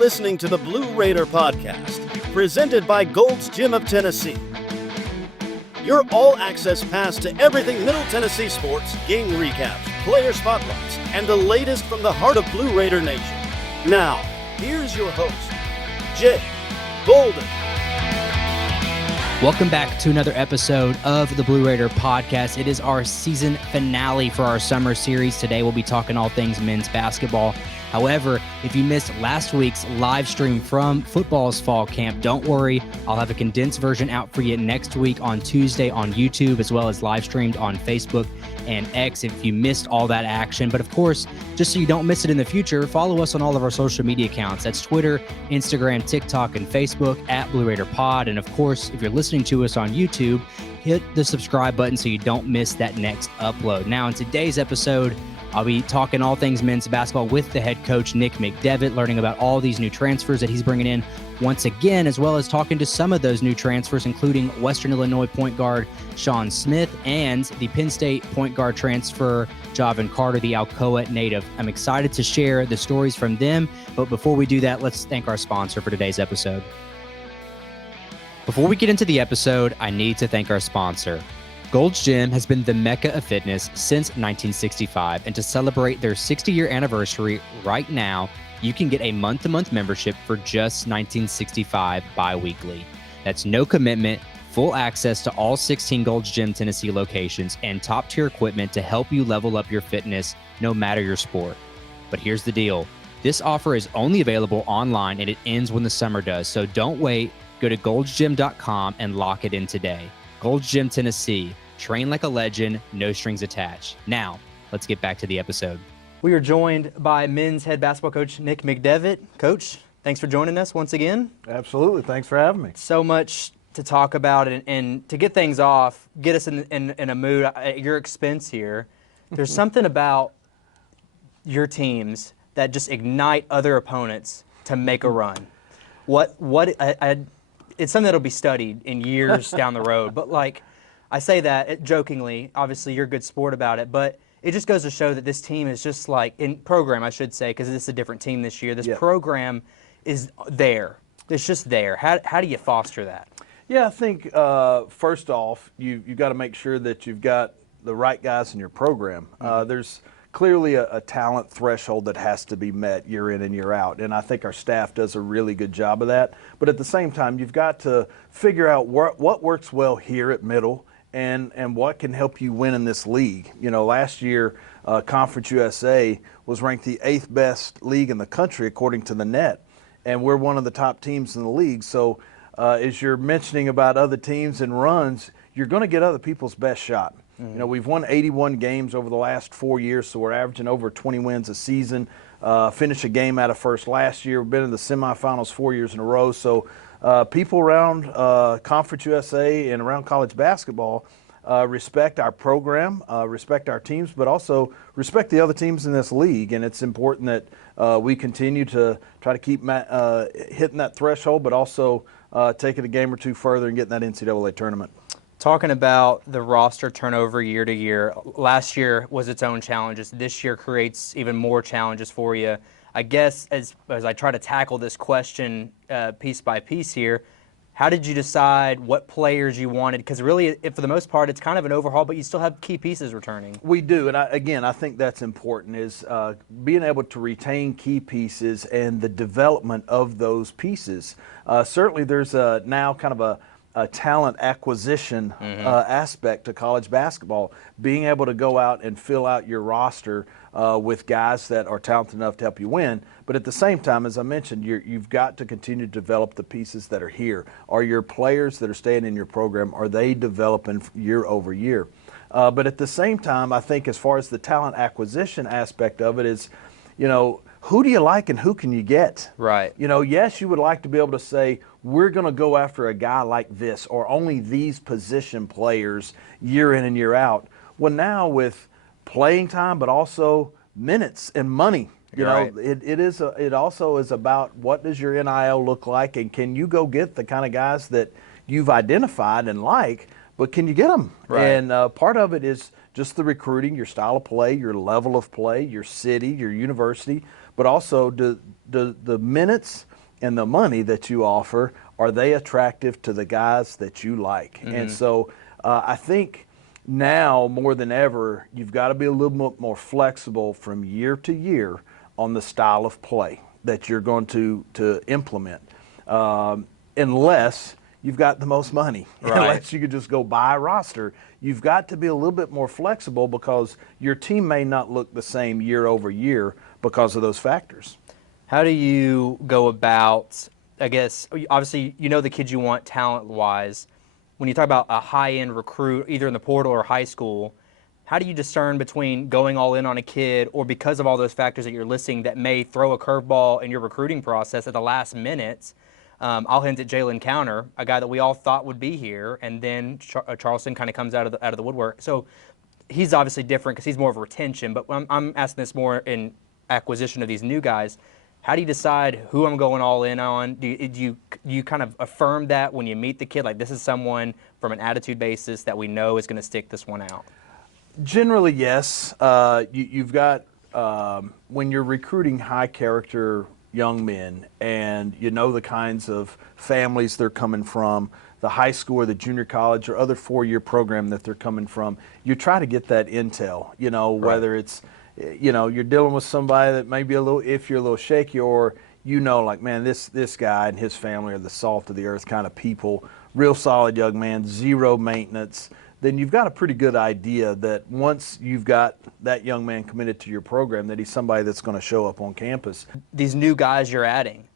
listening to the Blue Raider Podcast, presented by Gold's Gym of Tennessee. Your all-access pass to everything Middle Tennessee sports, game recaps, player spotlights, and the latest from the heart of Blue Raider Nation. Now, here's your host, Jay Golden. Welcome back to another episode of the Blue Raider Podcast. It is our season finale for our summer series. Today we'll be talking all things men's basketball. However, if you missed last week's live stream from football's fall camp, don't worry. I'll have a condensed version out for you next week on Tuesday on YouTube, as well as live streamed on Facebook and X if you missed all that action. But of course, just so you don't miss it in the future, follow us on all of our social media accounts. That's Twitter, Instagram, TikTok, and Facebook at Blue Raider Pod. And of course, if you're listening to us on YouTube, hit the subscribe button so you don't miss that next upload. Now, in today's episode, I'll be talking all things men's basketball with the head coach, Nick McDevitt, learning about all these new transfers that he's bringing in once again, as well as talking to some of those new transfers, including Western Illinois point guard Sean Smith and the Penn State point guard transfer Jahvin Carter, the Alcoa native. I'm excited to share the stories from them, but before we do that, let's thank our sponsor for today's episode. Before we get into the episode, I need to thank our sponsor. Gold's Gym has been the mecca of fitness since 1965, and to celebrate their 60-year anniversary right now, you can get a month-to-month membership for just $19.65 bi-weekly. That's no commitment, full access to all 16 Gold's Gym Tennessee locations, and top-tier equipment to help you level up your fitness no matter your sport. But here's the deal. This offer is only available online, and it ends when the summer does, so don't wait. Go to goldsgym.com and lock it in today. Gold's Gym Tennessee. Train like a legend, no strings attached. Now, let's get back to the episode. We are joined by men's head basketball coach Nick McDevitt. Coach, thanks for joining us once again. Absolutely. Thanks for having me. So much to talk about, and to get things off, get us in a mood at your expense here. There's something about your teams that just ignite other opponents to make a run. It's something that'll be studied in years down the road. But like, I say that jokingly. Obviously, you're a good sport about it. But it just goes to show that this team is just like, in program, I should say, because this is a different team this year. This program is there. It's just there. How do you foster that? Yeah, I think first off, you got to make sure that you've got the right guys in your program. There's clearly a talent threshold that has to be met year in and year out, and I think our staff does a really good job of that. But at the same time, you've got to figure out what works well here at Middle and what can help you win in this league. You know, last year, Conference USA was ranked the 8th best league in the country according to the net, and we're one of the top teams in the league. So as you're mentioning about other teams and runs, you're going to get other people's best shot. You know, we've won 81 games over the last 4 years, so we're averaging over 20 wins a season. Finished a game out of first last year. We've been in the semifinals 4 years in a row. So people around Conference USA and around college basketball respect our program, respect our teams, but also respect the other teams in this league. And it's important that we continue to try to keep hitting that threshold, but also taking a game or two further and getting that NCAA tournament. Talking about the roster turnover year to year, last year was its own challenges. This year creates even more challenges for you. I guess as I try to tackle this question piece by piece here, how did you decide what players you wanted? Because really, for the most part, it's kind of an overhaul, but you still have key pieces returning. We do, and I think that's important, is being able to retain key pieces and the development of those pieces. Certainly there's now kind of a talent acquisition aspect to college basketball, being able to go out and fill out your roster with guys that are talented enough to help you win. But at the same time, as I mentioned, you've got to continue to develop the pieces that are here. Are your players that are staying in your program, are they developing year over year? But at the same time, I think as far as the talent acquisition aspect of it is, you know, who do you like and who can you get? Right. You know, yes, you would like to be able to say, we're going to go after a guy like this or only these position players year in and year out. Well, now with playing time, but also minutes and money, you know, it also is about what does your NIL look like, and can you go get the kind of guys that you've identified and like, but can you get them? Right. And part of it is just the recruiting, your style of play, your level of play, your city, your university, but also the minutes and the money that you offer, are they attractive to the guys that you like? And so I think now more than ever, you've got to be a little bit more flexible from year to year on the style of play that you're going to implement, unless you've got the most money, unless you could just go buy a roster. You've got to be a little bit more flexible because your team may not look the same year over year because of those factors. How do you go about, I guess, obviously you know the kids you want talent-wise. When you talk about a high-end recruit, either in the portal or high school, how do you discern between going all in on a kid or because of all those factors that you're listing that may throw a curveball in your recruiting process at the last minute? I'll hint at Jalen Counter, a guy that we all thought would be here, and then Charleston kind of comes out of the woodwork. So he's obviously different because he's more of a retention, but I'm asking this more in acquisition of these new guys. How do you decide who I'm going all in on? Do you kind of affirm that when you meet the kid, like this is someone from an attitude basis that we know is going to stick this one out? Generally, yes. You've got, when you're recruiting high character young men and you know the kinds of families they're coming from, the high school or the junior college or other 4-year program that they're coming from, you try to get that intel, whether it's, you're dealing with somebody that may be a little iffy or a little shaky, or like, man, this guy and his family are the salt of the earth kind of people, real solid young man, zero maintenance. Then you've got a pretty good idea that once you've got that young man committed to your program, that he's somebody that's going to show up on campus. These new guys you're adding,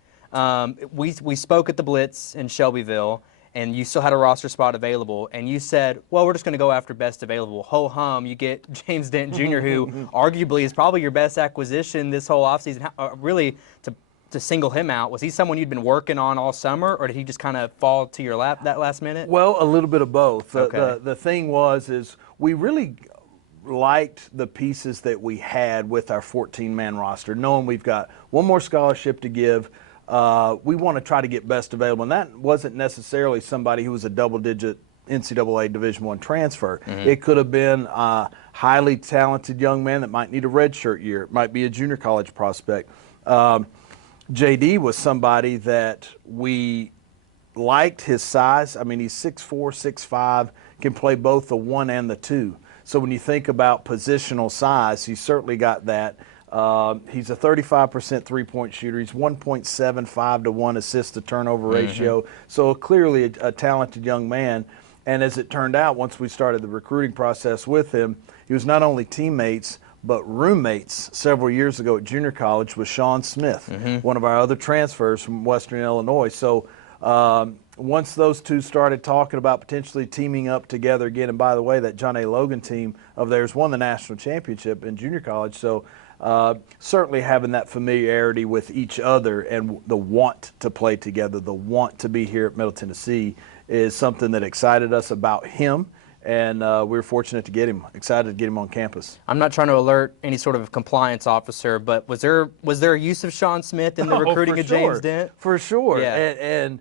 we spoke at the Blitz in Shelbyville, and you still had a roster spot available, and you said, well, we're just going to go after best available. Ho-hum, you get James Dent Jr., who arguably is probably your best acquisition this whole offseason. Really, to single him out, was he someone you'd been working on all summer, or did he just kind of fall to your lap that last minute? Well, a little bit of both. Okay. The thing is we really liked the pieces that we had with our 14-man roster, knowing we've got one more scholarship to give. We want to try to get best available, and that wasn't necessarily somebody who was a double-digit NCAA Division I transfer. It could have been a highly talented young man that might need a redshirt year. It might be a junior college prospect. JD was somebody that we liked his size. I mean, he's 6'4", 6'5", can play both the 1 and the 2. So when you think about positional size, he's certainly got that. He's a 35% three-point shooter. He's 1.75 to 1 assist-to-turnover ratio. So clearly a talented young man. And as it turned out, once we started the recruiting process with him, he was not only teammates but roommates several years ago at junior college with Sean Smith, one of our other transfers from Western Illinois. So once those two started talking about potentially teaming up together again, and by the way, that John A. Logan team of theirs won the national championship in junior college. So certainly having that familiarity with each other and the want to play together, the want to be here at Middle Tennessee is something that excited us about him. And we were fortunate to get him, excited to get him on campus. I'm not trying to alert any sort of compliance officer, but was there a use of Sean Smith in the recruiting of James Dent? For sure. Yeah. And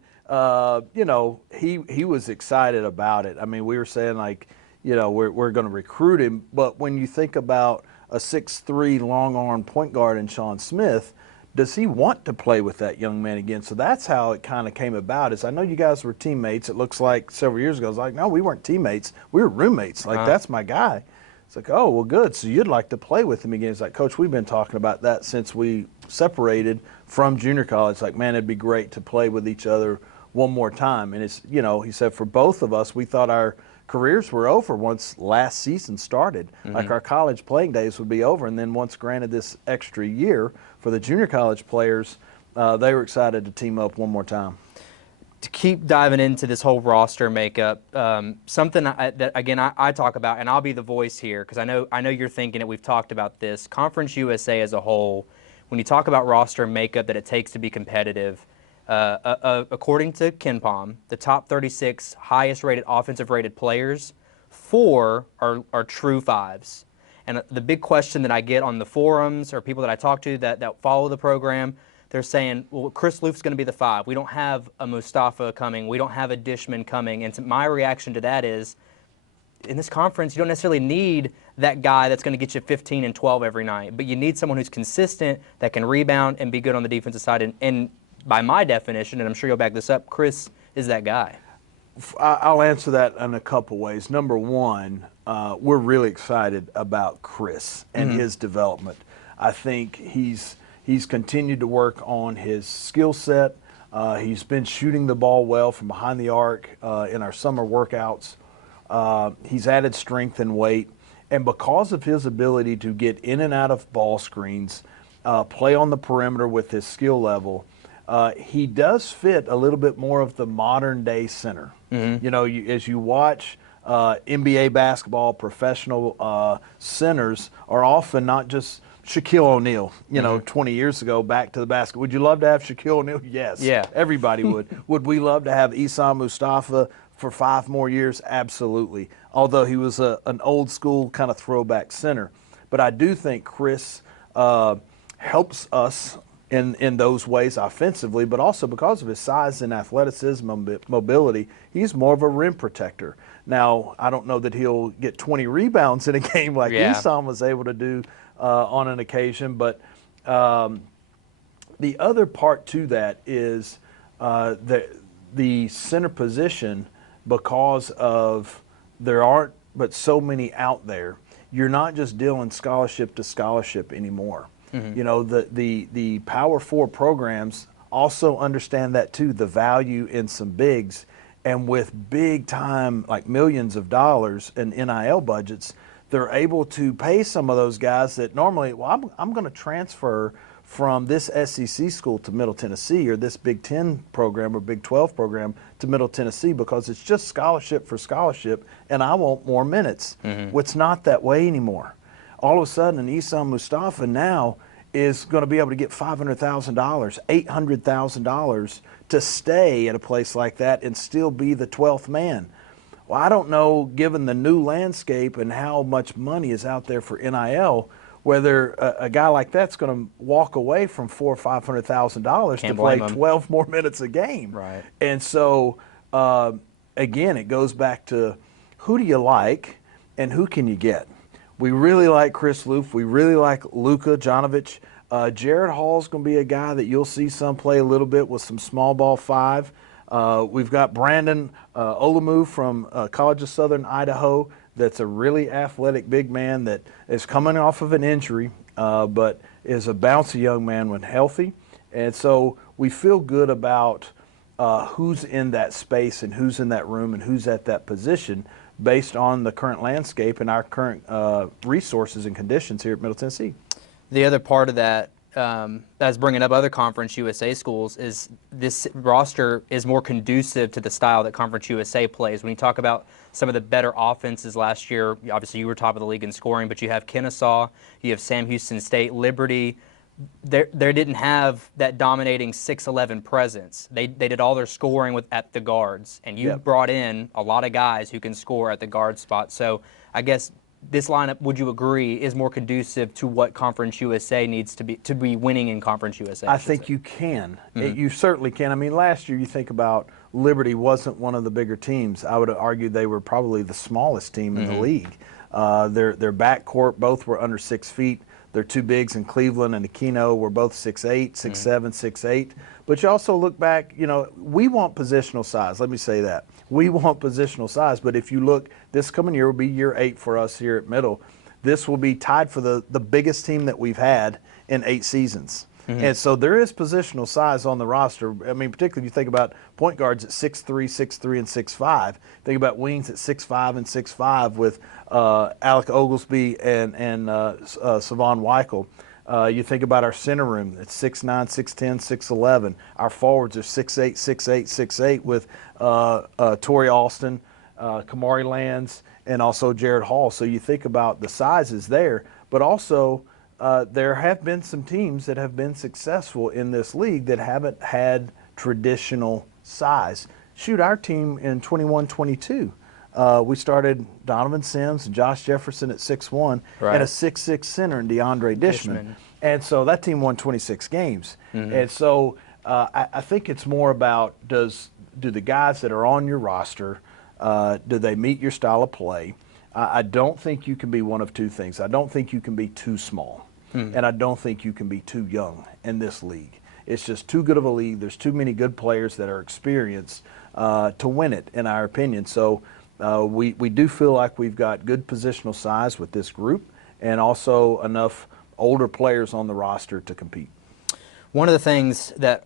he was excited about it. I mean, we were saying, like, we're going to recruit him. But when you think about a 6'3" long-arm point guard in Sean Smith, does he want to play with that young man again? So that's how it kind of came about. Is I know you guys were teammates. It looks like several years ago. I was like, no, we weren't teammates. We were roommates. Like, that's my guy. It's like, oh, well, good. So you'd like to play with him again. It's like, Coach, we've been talking about that since we separated from junior college. Like, man, it'd be great to play with each other one more time. And it's, he said for both of us, we thought our careers were over once last season started. Like our college playing days would be over. And then once granted this extra year for the junior college players, they were excited to team up one more time. To keep diving into this whole roster makeup, something that again I talk about, and I'll be the voice here because I know you're thinking it. We've talked about this. Conference USA as a whole, when you talk about roster makeup that it takes to be competitive, according to KenPom, the top 36 highest rated offensive rated players, 4 are true 5s. And the big question that I get on the forums or people that I talk to that follow the program, they're saying, well, Chris Loof's going to be the 5. We don't have a Mustafa coming. We don't have a Dishman coming. And my reaction to that is, in this conference, you don't necessarily need that guy that's going to get you 15 and 12 every night. But you need someone who's consistent, that can rebound and be good on the defensive side. And by my definition, and I'm sure you'll back this up, Chris is that guy. I'll answer that in a couple ways. Number one, we're really excited about Chris and his development. I think he's continued to work on his skill set. He's been shooting the ball well from behind the arc in our summer workouts. He's added strength and weight. And because of his ability to get in and out of ball screens, play on the perimeter with his skill level, he does fit a little bit more of the modern day center. You know, as you watch NBA basketball, professional centers are often not just Shaquille O'Neal, 20 years ago, back to the basket. Would you love to have Shaquille O'Neal? Yes. Yeah. Everybody would. Would we love to have Issam Mustafa for 5 more years? Absolutely. Although he was an old school kind of throwback center. But I do think Chris helps us in those ways offensively, but also because of his size and athleticism, mobility, he's more of a rim protector. Now, I don't know that he'll get 20 rebounds in a game like Issam was able to do on an occasion, but the other part to that is the center position, because of there aren't but so many out there, you're not just dealing scholarship to scholarship anymore. You know, the Power 4 programs also understand that too, the value in some bigs, and with big time, like millions of dollars in NIL budgets, they're able to pay some of those guys that normally, well, I'm going to transfer from this SEC school to Middle Tennessee, or this Big 10 program or Big 12 program to Middle Tennessee, because it's just scholarship for scholarship, and I want more minutes. Well, it's not that way anymore. All of a sudden, an Issam Mustafa now is going to be able to get $500,000, $800,000 to stay at a place like that and still be the 12th man. Well, I don't know, given the new landscape and how much money is out there for NIL, whether a guy like that's going to walk away from $400,000 or $500,000 to play 12 more minutes a game. Right. And so, again, it goes back to who do you like and who can you get? We really like Chris Loof. We really like Luka Jonovic. Jared Hall's going to be a guy that you'll see some play a little bit with some small ball 5. We've got Brandon Olamu from College of Southern Idaho. That's a really athletic big man that is coming off of an injury, but is a bouncy young man when healthy. And so we feel good about who's in that space and who's in that room and who's at that position, based on the current landscape and our current resources and conditions here at Middle Tennessee. The other part of that that's bringing up other Conference USA schools is this roster is more conducive to the style that Conference USA plays. When you talk about some of the better offenses last year, obviously you were top of the league in scoring, but you have Kennesaw, you have Sam Houston State, Liberty. They didn't have that dominating 6'11" presence. They did all their scoring at the guards, and you brought in a lot of guys who can score at the guard spot. So I guess this lineup, would you agree, is more conducive to what Conference USA needs to be winning in Conference USA? I think you can. You certainly can. I mean, last year you think about Liberty wasn't one of the bigger teams. I would argue they were probably the smallest team in the league. Their backcourt, both were under 6 feet. Their 2 bigs in Cleveland and Aquino were both 6'8", 6'7", 6'8". But you also look back, we want positional size. Let me say that. We want positional size. But if you look, this coming year will be year 8 for us here at Middle. This will be tied for the biggest team that we've had in 8 seasons. And so there is positional size on the roster. I mean, particularly if you think about point guards at 6'3", 6'3", and 6'5". Think about wings at 6'5" and 6'5" with Alec Oglesby and Savon Weichel. You think about our center room at 6'9", 6'10", 6'11". Our forwards are 6'8", 6'8", 6'8", with Torrey Alston, Kamari Lands, and also Jared Hall. So you think about the sizes there, but also there have been some teams that have been successful in this league that haven't had traditional size. Shoot, our team in 21-22, we started Donovan Sims and Josh Jefferson at 6'1", and a 6'6" center in DeAndre Dishman. And so that team won 26 games. And so I think it's more about do the guys that are on your roster, do they meet your style of play? I don't think you can be one of two things. I don't think you can be too small, and I don't think you can be too young in this league. It's just too good of a league. There's too many good players that are experienced to win it, in our opinion. So we do feel like we've got good positional size with this group and also enough older players on the roster to compete. One of the things that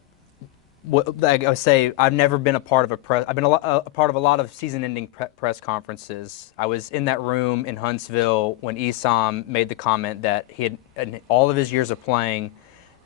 I would say, I've never been a part of I've been a part of a lot of season-ending press conferences. I was in that room in Huntsville when Esam made the comment that he had, in all of his years of playing,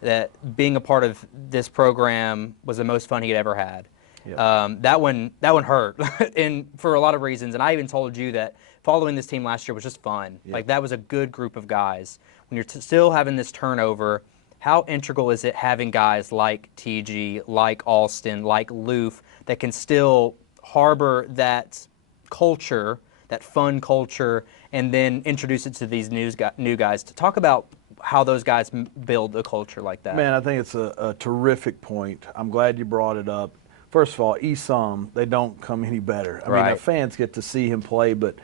that being a part of this program was the most fun he'd ever had. Yep. That one hurt, and for a lot of reasons. And I even told you that following this team last year was just fun. Yep. Like, that was a good group of guys. When you're still having this turnover, how integral is it having guys like TG, like Alston, like Loof, that can still harbor that culture, that fun culture, and then introduce it to these new guys? To talk about how those guys build a culture like that. Man, I think it's a terrific point. I'm glad you brought it up. First of all, Esam, they don't come any better. I mean, the fans get to see him play, but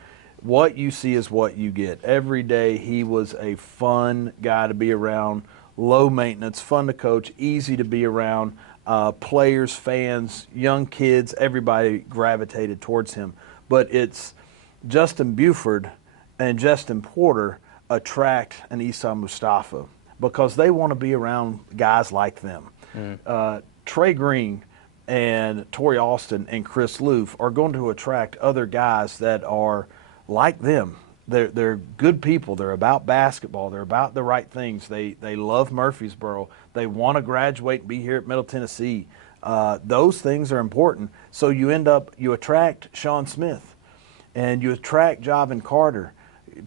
what you see is what you get. Every day he was a fun guy to be around, low maintenance, fun to coach, easy to be around. Players, fans, young kids, everybody gravitated towards him. But it's Justin Buford and Justin Porter attract an Esam Mustafa because they want to be around guys like them. Trey Green and Torrey Alston and Chris Loof are going to attract other guys that are like them. They're good people. They're about basketball. They're about the right things. They love Murfreesboro. They want to graduate and be here at Middle Tennessee. Those things are important. So you attract Sean Smith and you attract Jahvin Carter,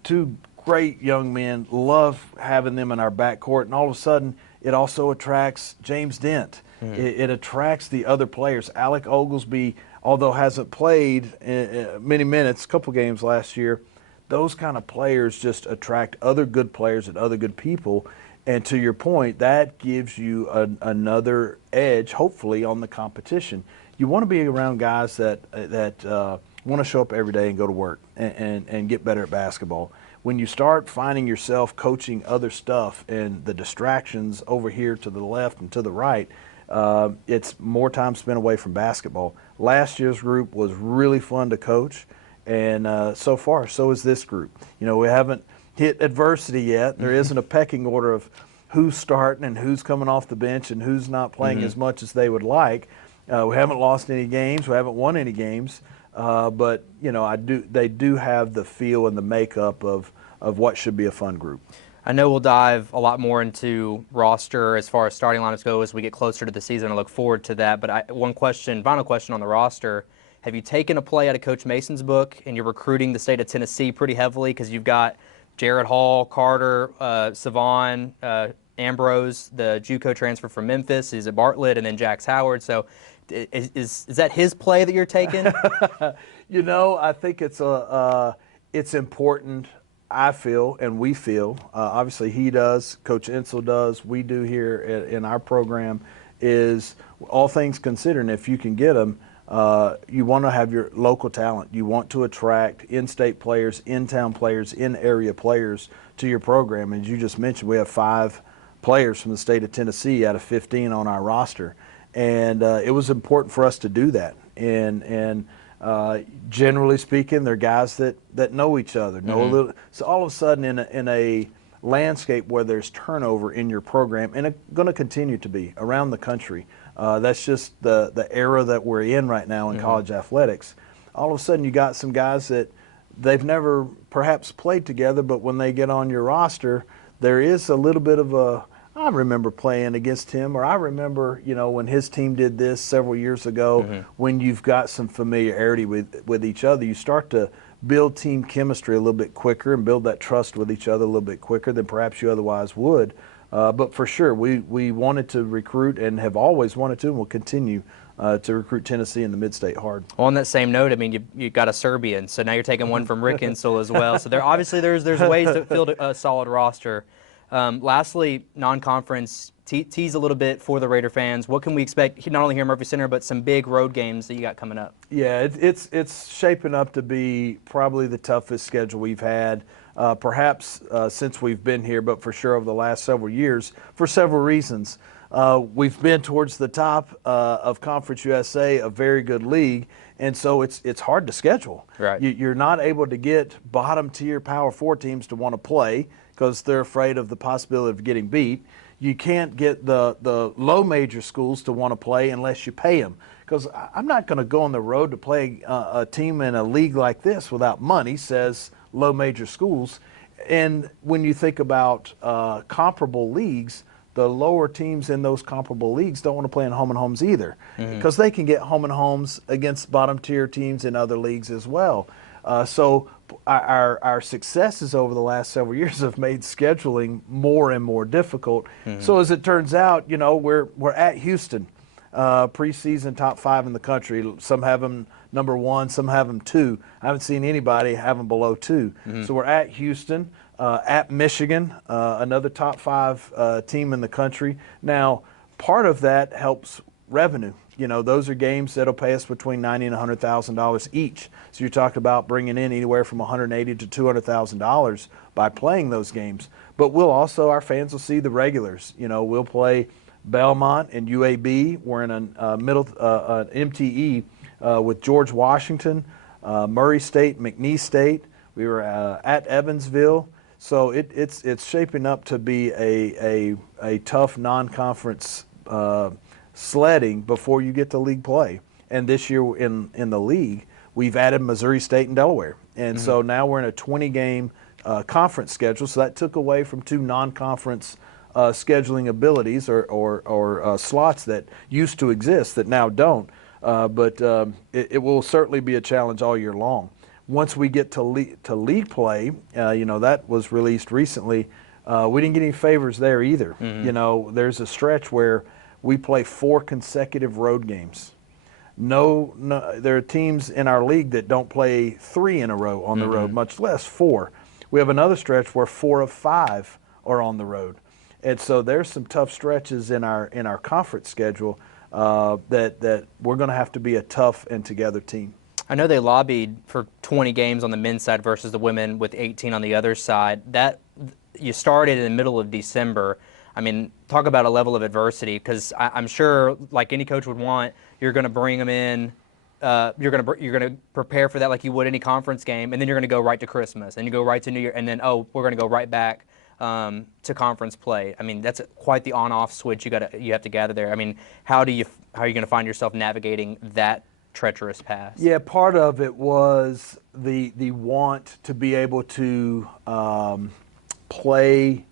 two great young men. Love having them in our backcourt. And all of a sudden, it also attracts James Dent. It attracts the other players. Alec Oglesby, although hasn't played many minutes, a couple games last year, those kind of players just attract other good players and other good people. And to your point, that gives you another edge, hopefully, on the competition. You want to be around guys that want to show up every day and go to work and get better at basketball. When you start finding yourself coaching other stuff and the distractions over here to the left and to the right, it's more time spent away from basketball. Last year's group was really fun to coach, and so far, so is this group. You know, we haven't hit adversity yet. There isn't a pecking order of who's starting and who's coming off the bench and who's not playing as much as they would like. We haven't lost any games. We haven't won any games. But, you know, they do have the feel and the makeup of what should be a fun group. I know we'll dive a lot more into roster as far as starting lineups go as we get closer to the season. I look forward to that. But final question on the roster. Have you taken a play out of Coach Mason's book and you're recruiting the state of Tennessee pretty heavily because you've got Jared Hall, Carter, Savon, Ambrose, the JUCO transfer from Memphis, is at Bartlett, and then Jax Howard. So is that his play that you're taking? You know, I think it's important. I feel, and we feel, obviously he does, Coach Insel does, we do here in our program, is all things considered, and if you can get them, you want to have your local talent. You want to attract in-state players, in-town players, in-area players to your program. As you just mentioned, we have 5 players from the state of Tennessee out of 15 on our roster, and it was important for us to do that. And generally speaking, they're guys that know each other, know a little. So all of a sudden, in a landscape where there's turnover in your program, and it's going to continue to be around the country, that's just the era that we're in right now in college athletics. All of a sudden, you got some guys that they've never perhaps played together, but when they get on your roster, there is a little bit of a, I remember playing against him, or I remember, you know, when his team did this several years ago. When you've got some familiarity with each other, you start to build team chemistry a little bit quicker and build that trust with each other a little bit quicker than perhaps you otherwise would. But for sure, we wanted to recruit and have always wanted to, and will continue to recruit Tennessee in the mid-state hard. Well, on that same note, I mean, you got a Serbian, so now you're taking one from Rick Insel as well. So there's ways to fill a solid roster. Lastly, non-conference, tease a little bit for the Raider fans. What can we expect, not only here at Murphy Center, but some big road games that you got coming up? Yeah, it's shaping up to be probably the toughest schedule we've had, perhaps since we've been here, but for sure over the last several years, for several reasons. We've been towards the top of Conference USA, a very good league, and so it's hard to schedule. Right. You're not able to get bottom-tier Power 4 teams to want to play because they're afraid of the possibility of getting beat. You can't get the low major schools to want to play unless you pay them. Because I'm not going to go on the road to play a team in a league like this without money, says low major schools. And when you think about comparable leagues, the lower teams in those comparable leagues don't want to play in home and homes either, because they can get home and homes against bottom tier teams in other leagues as well. So our successes over the last several years have made scheduling more and more difficult. So as it turns out, we're at Houston. Preseason top 5 in the country. Some have them number 1, some have them 2. I haven't seen anybody have them below 2. So we're at Houston, at Michigan, another top 5 team in the country. Now, part of that helps revenue. Those are games that'll pay us between $90,000 and $100,000 each. So you're talking about bringing in anywhere from $180,000 to $200,000 by playing those games. But our fans will see the regulars. We'll play Belmont and UAB. We're in an MTE with George Washington, Murray State, McNeese State. We were at Evansville. So it's shaping up to be a tough non-conference sledding before you get to league play. And this year in the league, we've added Missouri State and Delaware. And so now we're in a 20-game conference schedule. So that took away from 2 non-conference scheduling abilities or slots that used to exist that now don't. But it will certainly be a challenge all year long. Once we get to league play, that was released recently. We didn't get any favors there either. There's a stretch where we play 4 consecutive road games. No, there are teams in our league that don't play 3 in a row on the road, much less 4. We have another stretch where 4 of 5 are on the road. And so there's some tough stretches in our conference schedule that we're going to have to be a tough and together team. I know they lobbied for 20 games on the men's side versus the women with 18 on the other side. That you started in the middle of December. I mean, talk about a level of adversity, because I'm sure, like any coach would want, you're going to bring them in. You're going to prepare for that like you would any conference game, and then you're going to go right to Christmas, and you go right to New Year, and then we're going to go right back to conference play. I mean, that's quite the on-off switch you have to gather there. I mean, how are you going to find yourself navigating that treacherous path? Yeah, part of it was the want to be able to play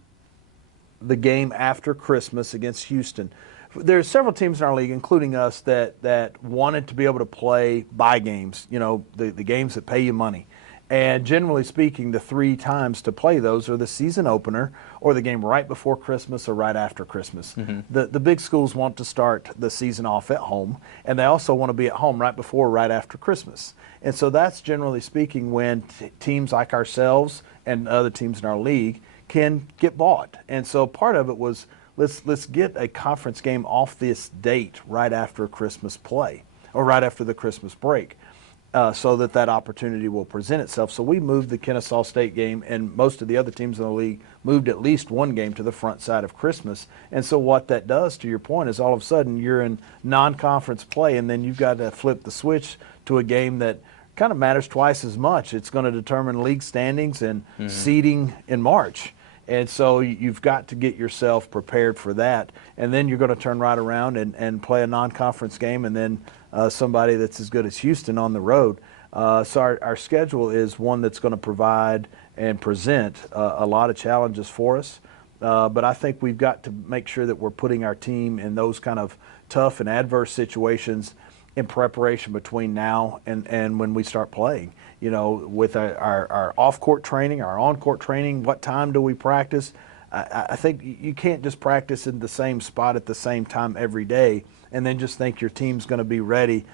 the game after Christmas against Houston. There are several teams in our league, including us, that wanted to be able to play bye games, the games that pay you money. And generally speaking, the 3 times to play those are the season opener or the game right before Christmas or right after Christmas. The big schools want to start the season off at home, and they also want to be at home right before or right after Christmas. And so that's generally speaking when teams like ourselves and other teams in our league can get bought. And so part of it was let's get a conference game off this date right after Christmas play or right after the Christmas break. So that opportunity will present itself. So we moved the Kennesaw State game, and most of the other teams in the league moved at least one game to the front side of Christmas. And so what that does, to your point, is all of a sudden you're in non-conference play, and then you've got to flip the switch to a game that kind of matters twice as much. It's going to determine league standings and seeding in March. And so you've got to get yourself prepared for that. And then you're going to turn right around and play a non-conference game, and then somebody that's as good as Houston on the road. So our schedule is one that's going to provide and present a lot of challenges for us. But I think we've got to make sure that we're putting our team in those kind of tough and adverse situations in preparation between now and when we start playing. With our off-court training, our on-court training, what time do we practice? I think you can't just practice in the same spot at the same time every day and then just think your team's going to be ready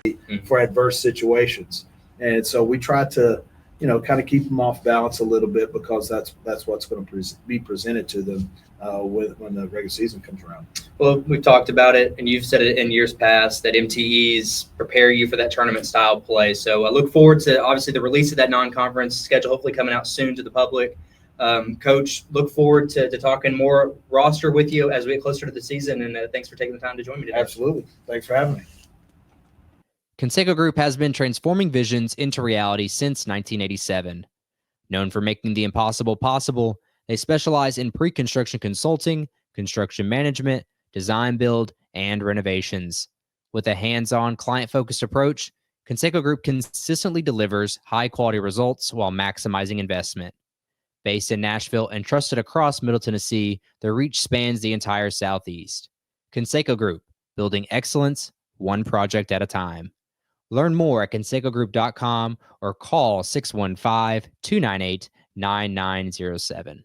for adverse situations. And so we try to, kind of keep them off balance a little bit, because that's what's going to be presented to them when the regular season comes around. Well, we've talked about it, and you've said it in years past, that MTEs prepare you for that tournament-style play. So I look forward to, obviously, the release of that non-conference schedule, hopefully coming out soon to the public. Coach, look forward to talking more roster with you as we get closer to the season, and thanks for taking the time to join me today. Absolutely. Thanks for having me. Conseco Group has been transforming visions into reality since 1987. Known for making the impossible possible, they specialize in pre-construction consulting, construction management, design build, and renovations. With a hands-on, client-focused approach, Conseco Group consistently delivers high-quality results while maximizing investment. Based in Nashville and trusted across Middle Tennessee, their reach spans the entire Southeast. Conseco Group, building excellence one project at a time. Learn more at consecogroup.com or call 615-298-9907.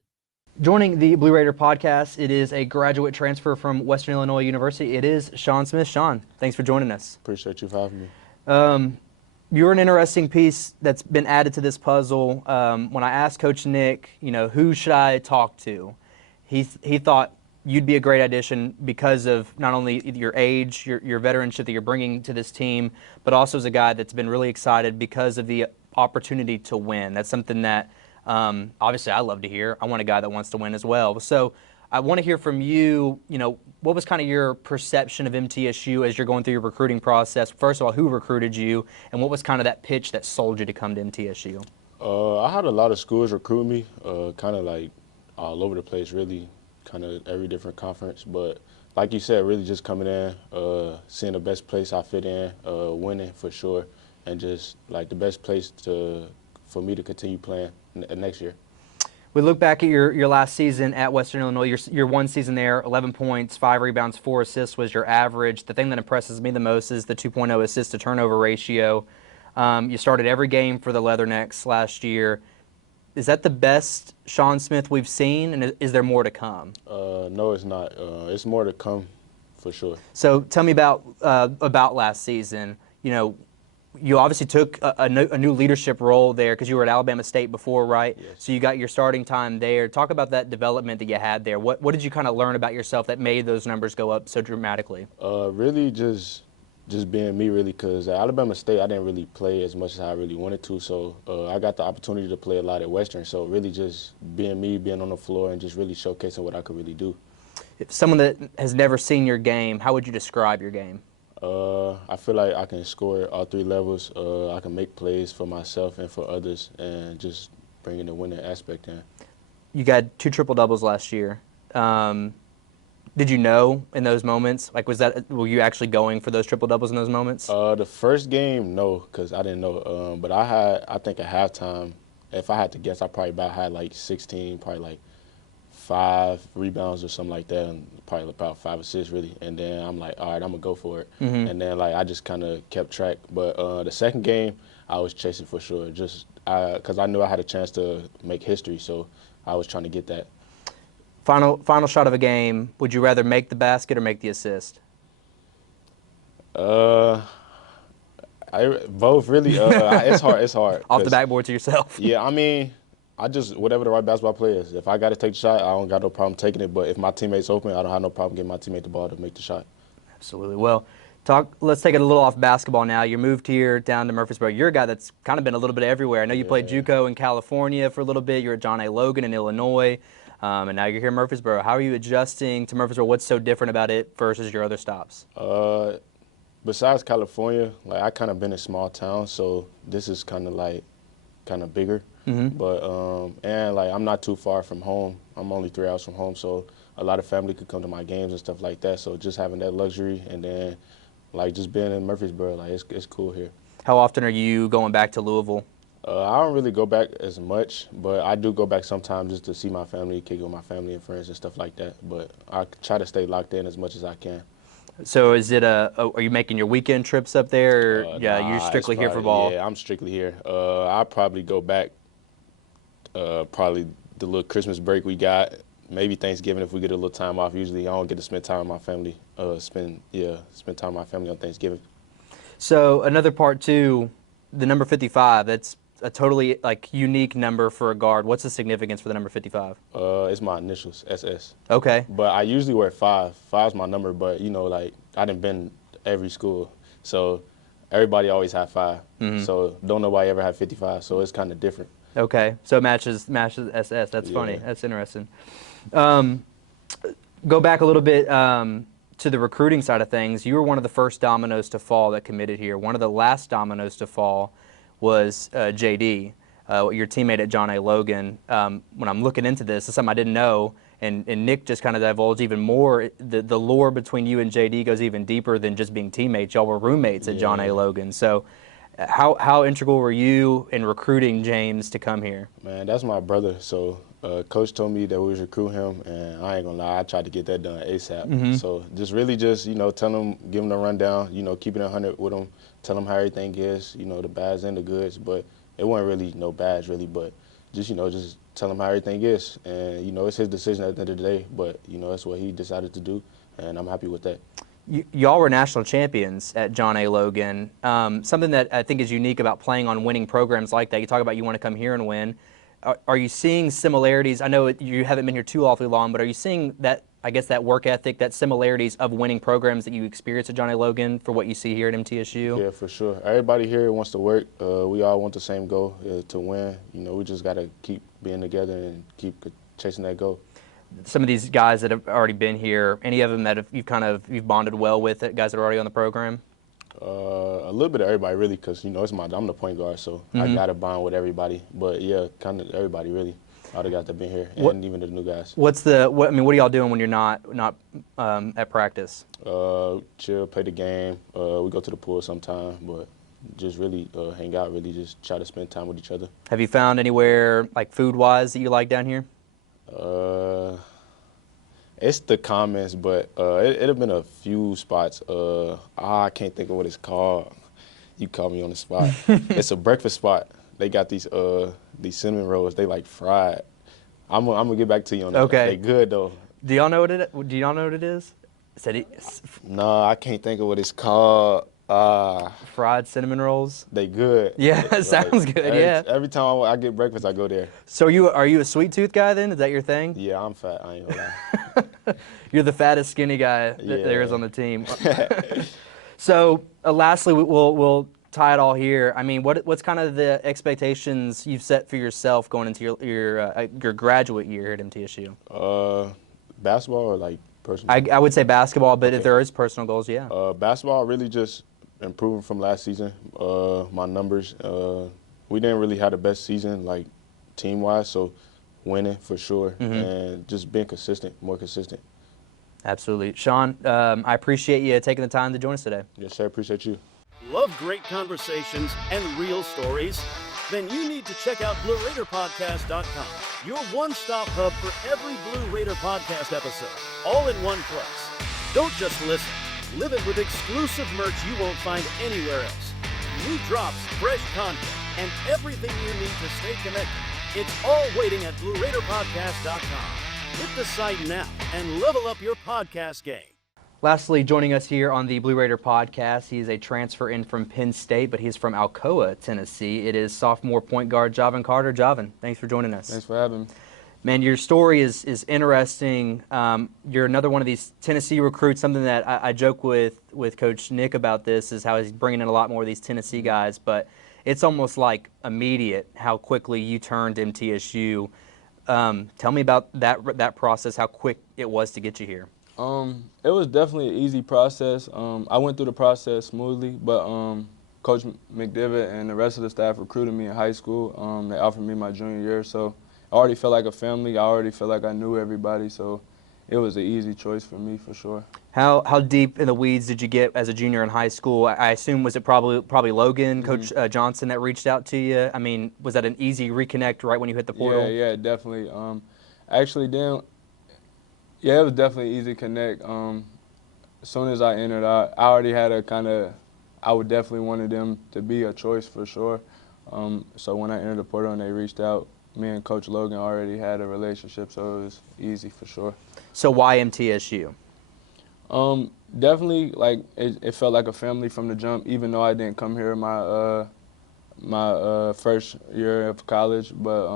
Joining the Blue Raider podcast, it is a graduate transfer from Western Illinois University. It is Sean Smith. Sean, thanks for joining us. Appreciate you for having me. You're an interesting piece that's been added to this puzzle. When I asked Coach Nick, who should I talk to, he thought you'd be a great addition because of not only your age, your veteranship that you're bringing to this team, but also as a guy that's been really excited because of the opportunity to win. That's something that obviously I love to hear. I want a guy that wants to win as well. So I want to hear from you, what was kind of your perception of MTSU as you're going through your recruiting process? First of all, who recruited you, and what was kind of that pitch that sold you to come to MTSU? I had a lot of schools recruit me, kind of like all over the place, really, kind of every different conference. But like you said, really just coming in, seeing the best place I fit in, winning for sure, and just like the best place for me to continue playing next year. We look back at your last season at Western Illinois, your one season there, 11 points, 5 rebounds, 4 assists was your average. The thing that impresses me the most is the 2.0 assist to turnover ratio. You started every game for the Leathernecks last year. Is that the best Sean Smith we've seen, and is there more to come? No, it's not. It's more to come for sure. So tell me about last season. You obviously took a new leadership role there because you were at Alabama State before, right? Yes. So you got your starting time there. Talk about that development that you had there. What did you kind of learn about yourself that made those numbers go up so dramatically? Really just being me, really, because at Alabama State I didn't really play as much as I really wanted to. So I got the opportunity to play a lot at Western. So really just being me, being on the floor, and just really showcasing what I could really do. If someone that has never seen your game, how would you describe your game? I feel like I can score at all 3 levels. I can make plays for myself and for others, and just bringing the winning aspect in. You got 2 triple-doubles last year. Did you know in those moments? Like, were you actually going for those triple-doubles in those moments? The first game, no, because I didn't know. But I think at halftime, if I had to guess, I probably had like 16, probably like 5 rebounds or something like that, and probably about 5 assists really. And then I'm like, all right, I'm gonna go for it. Mm-hmm. And then I just kind of kept track. But the second game, I was chasing for sure, just because I knew I had a chance to make history, so I was trying to get that. Final shot of a game. Would you rather make the basket or make the assist? Both really. It's hard. Off the backboard to yourself. Yeah, I mean, I just, whatever the right basketball player is. If I got to take the shot, I don't got no problem taking it. But if my teammate's open, I don't have no problem getting my teammate the ball to make the shot. Absolutely. Well, let's take it a little off basketball now. You moved here down to Murfreesboro. You're a guy that's kind of been a little bit everywhere. I know you played JUCO in California for a little bit. You're at John A. Logan in Illinois. And now you're here in Murfreesboro. How are you adjusting to Murfreesboro? What's so different about it versus your other stops? Besides California, I kind of been in small towns, so this is kind of bigger. Mm-hmm. But and I'm not too far from home. I'm only 3 hours from home, so a lot of family could come to my games and stuff like that. So just having that luxury, and then just being in Murfreesboro, it's cool here. How often are you going back to Louisville? I don't really go back as much, but I do go back sometimes just to see my family, kick with my family and friends and stuff like that. But I try to stay locked in as much as I can. So is it are you making your weekend trips up there? Or, you're strictly here for ball? Yeah, I'm strictly here. I'll probably go back probably the little Christmas break we got, maybe Thanksgiving if we get a little time off. Usually I don't get to spend time with my family, spend time with my family on Thanksgiving. So another part too, the number 55, that's a totally unique number for a guard. What's the significance for the number 55? It's my initials, SS. Okay. But I usually wear 5. 5's my number, but I done been every school, so everybody always had 5. Mm-hmm. So don't nobody ever had 55, so it's kind of different. Okay, so it matches SS. That's funny. Yeah. That's interesting. Go back a little bit to the recruiting side of things. You were one of the first dominoes to fall that committed here. One of the last dominoes to fall was JD, your teammate at John A. Logan. When I'm looking into this, it's something I didn't know, and Nick just kind of divulged even more. The lore between you and JD goes even deeper than just being teammates. Y'all were roommates at John A. Logan. So how integral were you in recruiting James to come here? Man, that's my brother. So coach told me that we was recruit him, and I ain't gonna lie, I tried to get that done ASAP. Mm-hmm. So just tell him, give him the rundown, keeping it 100 with him, tell him how everything is, the bads and the goods. But it wasn't really no bads really, but just tell him how everything is, and it's his decision at the end of the day. But that's what he decided to do, and I'm happy with that. Y'all were national champions at John A. Logan. Something that I think is unique about playing on winning programs like that. You talk about you want to come here and win. Are you seeing similarities? I know you haven't been here too awfully long, but are you seeing that, I guess, that work ethic, that similarities of winning programs that you experience at John A. Logan for what you see here at MTSU? Yeah, for sure. Everybody here wants to work. We all want the same goal, to win. We just got to keep being together and keep chasing that goal. Some of these guys that have already been here, any of them that you've bonded well with, guys that are already on the program? A little bit of everybody, really, because I'm the point guard, so I got to bond with everybody. But yeah, kind of everybody, really. All the guys that been here, and even the new guys. What are y'all doing when you're not at practice? Chill, play the game. We go to the pool sometime, but just really hang out. Really, just try to spend time with each other. Have you found anywhere like food-wise that you like down here? It's the comments, but it have been a few spots. I can't think of what it's called. You caught me on the spot. It's a breakfast spot. They got these cinnamon rolls. They like fried. I'm gonna get back to you on that. Okay. They good though. Do y'all know what it is? No, I can't think of what it's called. Fried cinnamon rolls. They good. Yeah, sounds good. Yeah. Every time I get breakfast, I go there. So are you a sweet tooth guy then? Is that your thing? Yeah, I'm fat. I ain't gonna lie. You're the fattest skinny guy that there is on the team. So lastly, we'll tie it all here. I mean, what's kind of the expectations you've set for yourself going into your graduate year here at MTSU? Basketball or like personal? I would say basketball, but if there is personal goals, yeah. Basketball, really just improving from last season. My numbers, we didn't really have the best season like team-wise, so winning for sure, and just being more consistent. Absolutely. Sean, I appreciate you taking the time to join us today. Yes, sir. Appreciate you. Love great conversations and real stories? Then you need to check out BlueRaiderPodcast.com, your one-stop hub for every Blue Raider podcast episode, all in one place. Don't just listen. Live it with exclusive merch you won't find anywhere else. New drops, fresh content, and everything you need to stay connected. It's all waiting at BlueRaiderPodcast.com. Hit the site now and level up your podcast game. Lastly, joining us here on the Blue Raider podcast, he is a transfer in from Penn State, but he's from Alcoa, Tennessee. It is sophomore point guard Jahvin Carter. Jahvin, thanks for joining us. Thanks for having me. Man, your story is interesting. You're another one of these Tennessee recruits. Something that I joke with Coach Nick about this is how he's bringing in a lot more of these Tennessee guys, but it's almost like immediate how quickly you turned MTSU. Tell me about that process, how quick it was to get you here. It was definitely an easy process. I went through the process smoothly, but Coach McDevitt and the rest of the staff recruited me in high school. They offered me my junior year, so I already felt like a family. I already felt like I knew everybody, so it was an easy choice for me for sure. How deep in the weeds did you get as a junior in high school? I assume was it probably Logan, Coach Johnson that reached out to you? I mean, was that an easy reconnect right when you hit the portal? Yeah, definitely. Actually, then. Yeah, it was definitely easy to connect. As soon as I entered, I already had I would definitely wanted them to be a choice for sure. So when I entered the portal and they reached out, me and Coach Logan already had a relationship, so it was easy for sure. So why MTSU? Definitely, like it felt like a family from the jump, even though I didn't come here my first year of college. But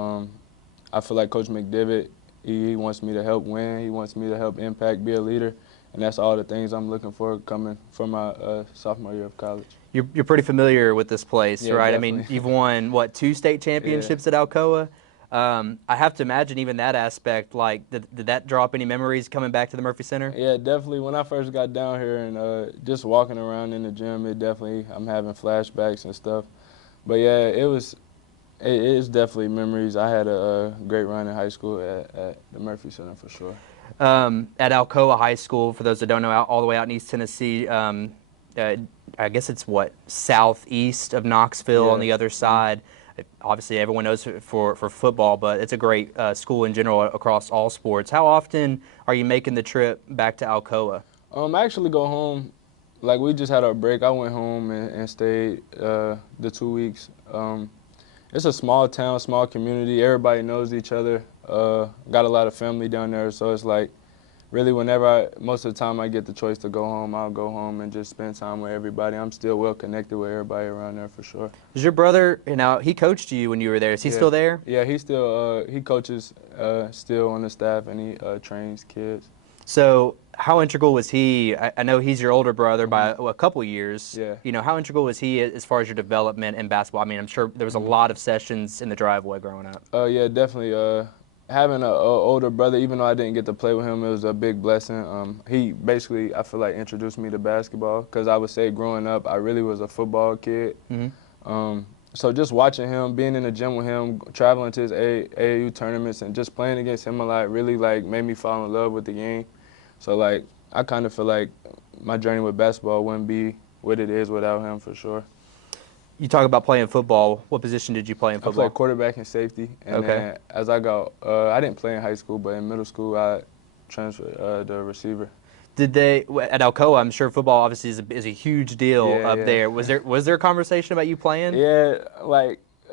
I feel like Coach McDevitt, he wants me to help win. He wants me to help impact, be a leader. and that's all the things I'm looking for coming from my sophomore year of college. You're pretty familiar with this place, Yeah, right? definitely. I mean, you've won, what, 2 state championships at Alcoa? I have to imagine even that aspect, like, did that draw up any memories coming back to the Murphy Center? Yeah, definitely. When I first got down here and just walking around in the gym, I'm having flashbacks and stuff. But yeah, it's definitely memories. I had a great run in high school at the Murphy Center for sure. At Alcoa High School, for those that don't know, all the way out in East Tennessee, I guess it's southeast of Knoxville on the other side. Obviously, everyone knows for football, but it's a great school in general across all sports. How often are you making the trip back to Alcoa? I actually go home. Like, we just had our break. I went home and stayed the 2 weeks. It's a small town, small community. Everybody knows each other. Got a lot of family down there, so it's like, really, most of the time I get the choice to go home, I'll go home and just spend time with everybody. I'm still well connected with everybody around there for sure. Is your brother, he coached you when you were there. Is he still there? Yeah, he coaches still on the staff, and he trains kids. So how integral was he? I know he's your older brother by a couple years. Yeah. How integral was he as far as your development in basketball? I mean, I'm sure there was a lot of sessions in the driveway growing up. Yeah, definitely. Having an older brother, even though I didn't get to play with him, it was a big blessing. He basically, I feel like, introduced me to basketball, because I would say growing up, I really was a football kid. So just watching him, being in the gym with him, traveling to his AAU tournaments, and just playing against him a lot really, made me fall in love with the game. So, I kind of feel like my journey with basketball wouldn't be what it is without him, for sure. You talk about playing football. What position did you play in football? I played quarterback and safety. And then as I got, I didn't play in high school, but in middle school I transferred to receiver. Did they at Alcoa? I'm sure football obviously is a huge deal up there. Was there a conversation about you playing? Yeah,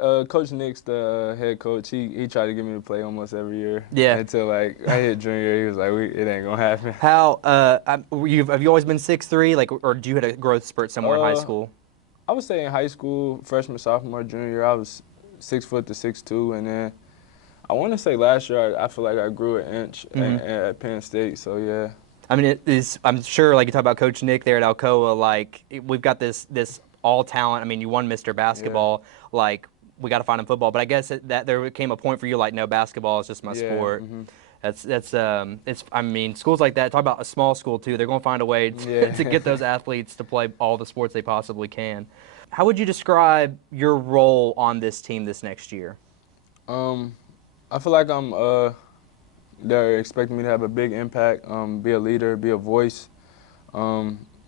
Coach Nick's the head coach. He tried to get me to play almost every year. Yeah. Until I hit junior year, he was like, it ain't gonna happen. How have you always been 6'3", or did you hit a growth spurt somewhere in high school? I would say in high school, freshman, sophomore, junior year, I was 6 foot to 6'2", and then I want to say last year I feel like I grew an inch at Penn State. So yeah. I mean, I'm sure, like you talk about Coach Nick there at Alcoa, we've got this all talent. I mean, you won Mr. Basketball. Yeah. We got to find him football, but I guess that there came a point for you, no, basketball is just my sport. I mean, schools like that, talk about a small school too, they're going to find a way to get those athletes to play all the sports they possibly can. How would you describe your role on this team this next year? I feel like they're expecting me to have a big impact, be a leader, be a voice,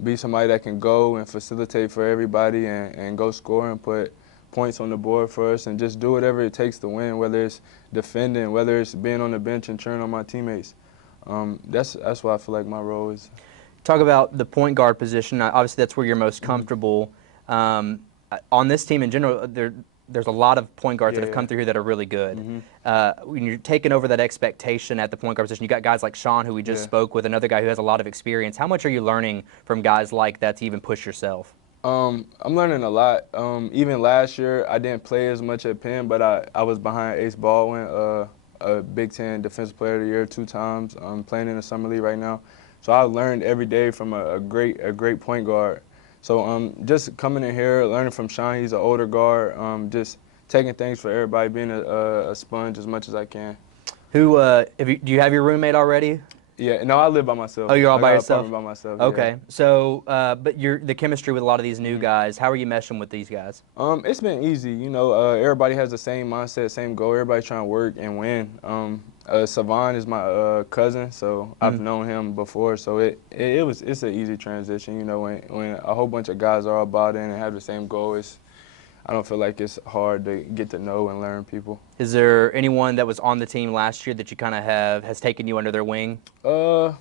be somebody that can go and facilitate for everybody and go score and put points on the board for us and just do whatever it takes to win, whether it's defending, whether it's being on the bench and cheering on my teammates. That's what I feel like my role is. Talk about the point guard position. Obviously, that's where you're most comfortable. On this team in general, there's a lot of point guards that have come through here that are really good. When you're taking over that expectation at the point guard position, you got guys like Sean, who we just spoke with, another guy who has a lot of experience. How much are you learning from guys like that to even push yourself? I'm learning a lot. Even last year, I didn't play as much at Penn, but I was behind Ace Baldwin, a Big Ten Defensive Player of the Year 2 times. I'm playing in the Summer League right now. So I learned every day from a great point guard. So just coming in here, learning from Sean, he's an older guard, just taking things for everybody, being a sponge as much as I can. Do you have your roommate already? Yeah, no, I live by myself. Oh, you're all by yourself? By myself. Okay, yeah. So, but the chemistry with a lot of these new guys, how are you meshing with these guys? It's been easy. Everybody has the same mindset, same goal. Everybody's trying to work and win. Savon is my cousin, so I've known him before. So it's an easy transition. When a whole bunch of guys are all bought in and have the same goal, I don't feel like it's hard to get to know and learn people. Is there anyone that was on the team last year that you kind of has taken you under their wing? I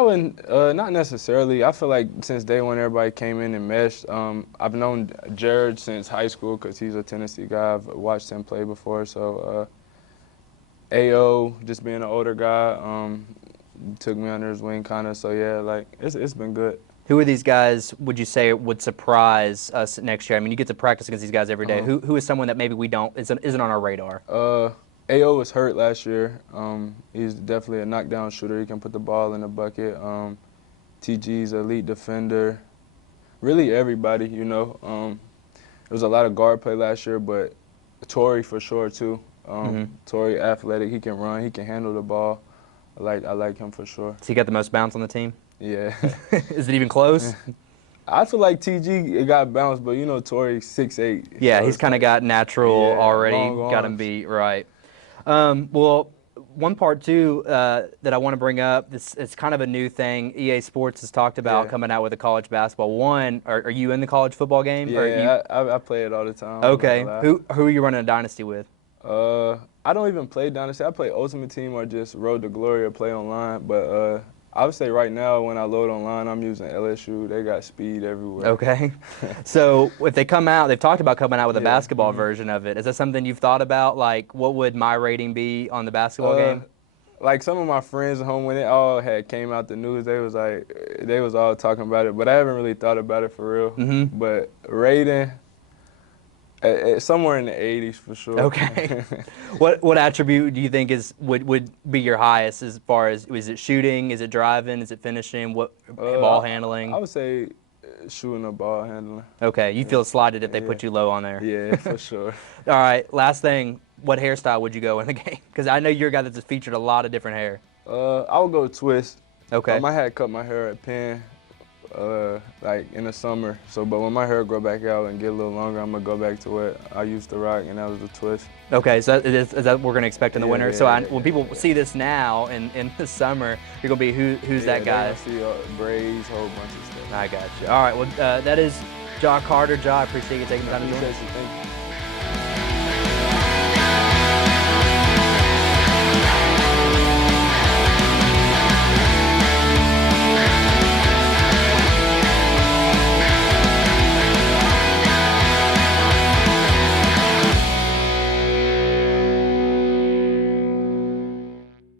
wouldn't, not necessarily. I feel like since day one, everybody came in and meshed. I've known Jared since high school because he's a Tennessee guy. I've watched him play before. So AO, just being an older guy, took me under his wing kind of. So yeah, it's been good. Who are these guys, would you say, would surprise us next year? I mean, you get to practice against these guys every day. Who is someone that maybe isn't on our radar? AO was hurt last year. He's definitely a knockdown shooter. He can put the ball in the bucket. TG's elite defender. Really everybody, you know. There was a lot of guard play last year, but Torrey for sure too. Torrey athletic. He can run. He can handle the ball. I like him for sure. So he got the most bounce on the team? Yeah. Is it even close? I feel like TG it got bounced, but you know Torrey's 6'8". Yeah, so he's kind of got natural already. long Got him arms. beat, right. Well, one part, too, that I want to bring up, it's kind of a new thing. EA Sports has talked about coming out with a college basketball. One, are you in the college football game? Yeah, I play it all the time. Okay. Who are you running a dynasty with? I don't even play Dynasty. I play Ultimate Team or just Road to Glory or play online. But I would say right now when I load online, I'm using LSU. They got speed everywhere. Okay. So if they come out, they've talked about coming out with a basketball version of it. Is that something you've thought about? Like, what would my rating be on the basketball game? Like some of my friends at home, when it all had came out the news, they was all talking about it. But I haven't really thought about it for real. But rating, somewhere in the 80s for sure. Okay. What attribute do you think would be your highest as far as, is it shooting, is it driving, is it finishing, what ball handling? I would say shooting the ball handling. Okay, you feel slighted if they put you low on there. Yeah, for sure. All right, last thing, what hairstyle would you go in the game? Because I know you're a guy that's featured a lot of different hair. I would go twist. Okay. I had cut my hair at Penn, like in the summer. But when my hair grow back out and get a little longer, I'm gonna go back to what I used to rock, and that was the twist. Okay, so is that what we're gonna expect in the winter? Yeah, So when people see this now in the summer, you're gonna be who's that guy? See braids, whole bunch of stuff. I got you. All right, well that is Jah Carter. Jah, I appreciate you taking the time to join us. Thank you.